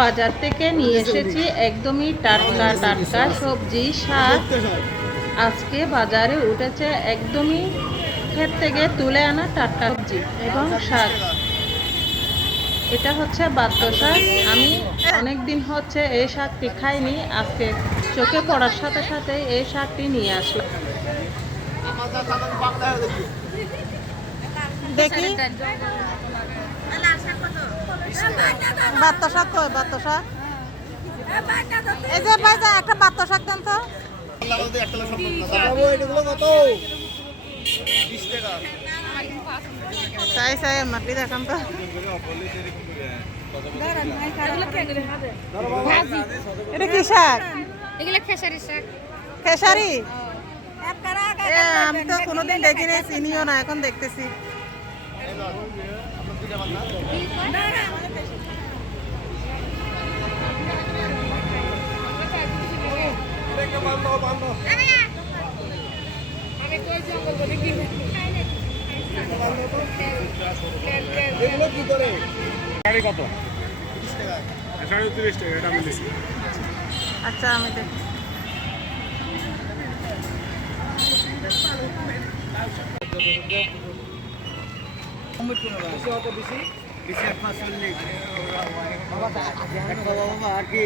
বাজার থেকে নিয়ে এসেছি একদমই টাটকা টাটকা সবজি শাক। আজকে বাজারে উঠেছে একদমই ক্ষেত থেকে তুলে আনা টাটকা সবজি এবং শাক। এটা হচ্ছে বাদ্য শাক। আমি অনেক দিন হচ্ছে এই শাকটি খাইনি, আজকে চোখে পড়ার সাথে সাথে এই শাকটি নিয়ে আসলাম। দেখি বাত্ত শাক কই? বাত্ত শাক এই যে ভাই একটা বাত্ত শাক দেন তো। চাই চাই মাটি দেখান তো। এটা কি শাক? খেসারি শাক। খেসারি? আমি তো কোনোদিন দেখিনি, চিনিও না, এখন দেখতেছি। আচ্ছা আমি দেখি। আর কি